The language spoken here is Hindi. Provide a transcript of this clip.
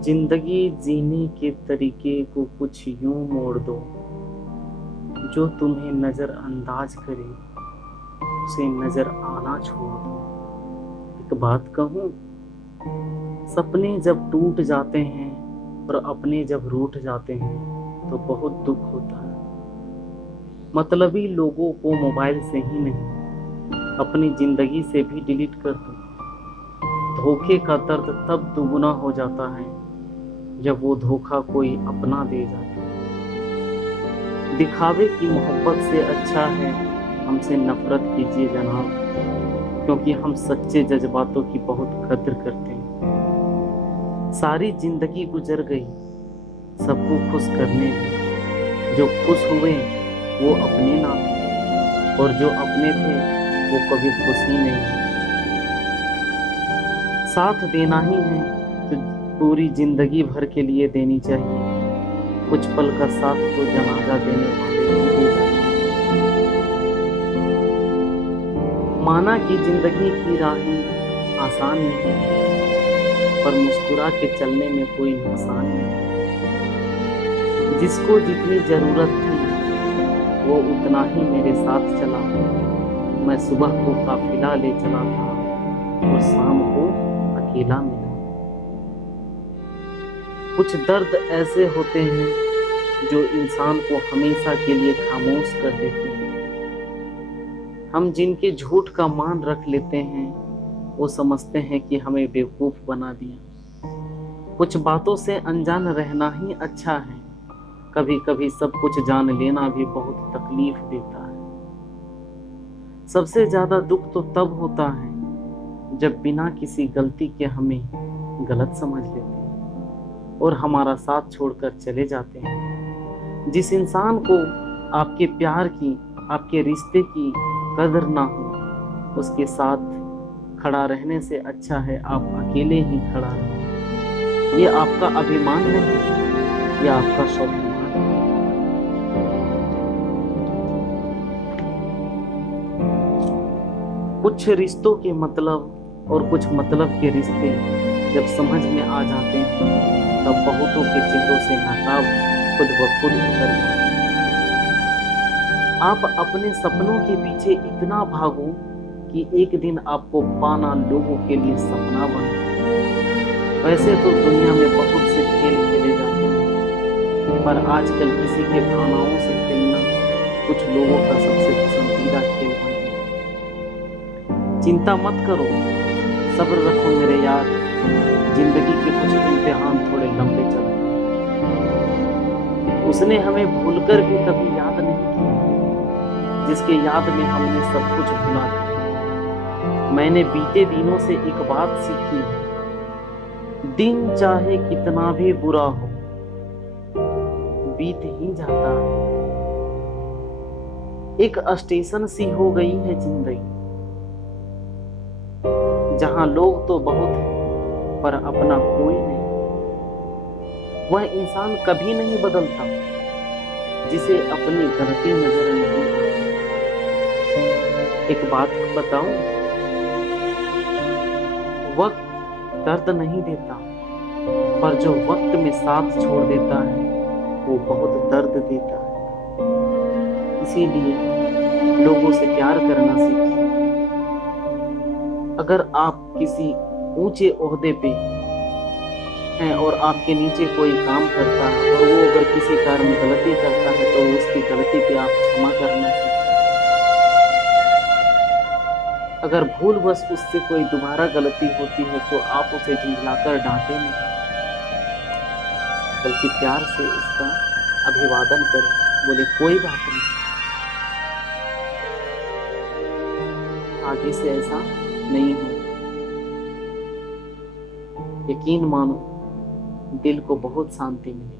जिंदगी जीने के तरीके को कुछ यूं मोड़ दो, जो तुम्हें नजरअंदाज करे उसे नजर आना छोड़ दो। एक बात कहूं, सपने जब टूट जाते हैं और अपने जब रूठ जाते हैं तो बहुत दुख होता है। मतलबी लोगों को मोबाइल से ही नहीं, अपनी जिंदगी से भी डिलीट कर दो। धोखे का दर्द तब दुगुना हो जाता है जब वो धोखा कोई अपना दे जाता है। दिखावे की मोहब्बत से अच्छा है हमसे नफरत कीजिए जनाब, क्योंकि हम सच्चे जज्बातों की बहुत कद्र करते हैं। सारी जिंदगी गुजर गई सबको खुश करने में, जो खुश हुए वो अपने ना थे और जो अपने थे वो कभी खुश ही नहीं। साथ देना ही है तो पूरी जिंदगी भर के लिए देनी चाहिए। कुछ पल का साथ तो जनाजा देने वाले ही दे जाते। माना कि जिंदगी की राहें आसान नहीं, पर मुस्कुरा के चलने में कोई नुकसान नहीं। जिसको जितनी जरूरत थी वो उतना ही मेरे साथ चला। मैं सुबह को काफिला ले चला था और शाम को अकेला मिला। कुछ दर्द ऐसे होते हैं जो इंसान को हमेशा के लिए खामोश कर देते हैं। हम जिनके झूठ का मान रख लेते हैं वो समझते हैं कि हमें बेवकूफ बना दिया। कुछ बातों से अनजान रहना ही अच्छा है। कभी कभी सब कुछ जान लेना भी बहुत तकलीफ देता है। सबसे ज्यादा दुख तो तब होता है जब बिना किसी गलती के हमें गलत समझ लेते हैं और हमारा साथ छोड़कर चले जाते हैं। जिस इंसान को आपके प्यार की, आपके रिश्ते की कदर ना हो, उसके साथ खड़ा रहने से अच्छा है आप अकेले ही खड़ा रहें। ये आपका अभिमान नहीं, ये आपका स्वाभिमान है। कुछ रिश्तों के मतलब और कुछ मतलब के रिश्ते जब समझ में आ जाते हैं तब बहुतों के चेहरों से नकाब खुद ब खुद उतर जाते हैं। आप अपने सपनों के पीछे इतना भागो कि एक दिन आपको पाना लोगों के लिए सपना बने। वैसे तो दुनिया में बहुत से खेल खेले जाते हैं, पर आजकल किसी के भावनाओं से खेलना कुछ लोगों का सबसे पसंदीदा खेल बन गया। चिंता मत करो, सब्र रखो मेरे यार, जिंदगी के कुछ इम्तिहान थोड़े लंबे चलते हैं। उसने हमें भूलकर भी कभी याद नहीं किया, जिसके याद में हमने सब कुछ भुला दिया। मैंने बीते दिनों से एक बात सीखी है, दिन चाहे कितना भी बुरा हो बीत ही जाता है। एक स्टेशन सी हो गई है जिंदगी, जहां लोग तो बहुत हैं पर अपना कोई नहीं। वह इंसान कभी नहीं बदलता जिसे अपनी गलती नजर नहीं आती। एक बात बताऊं, वक्त दर्द नहीं देता, पर जो वक्त में साथ छोड़ देता है वो बहुत दर्द देता है। इसीलिए लोगों से प्यार करना सीखिए। अगर आप किसी ऊंचे ओहदे पे हैं और आपके नीचे कोई काम करता है और वो अगर किसी कारण गलती करता है तो उसकी गलती पे आप क्षमा करना सीखें। अगर भूलवश उससे कोई दोबारा गलती होती है तो आप उसे झुंझलाकर डांटे नहीं, बल्कि प्यार से उसका अभिवादन करें, बोले कोई बात नहीं, आगे से ऐसा नहीं हो। यकीन मानो, दिल को बहुत शांति मिलेगी।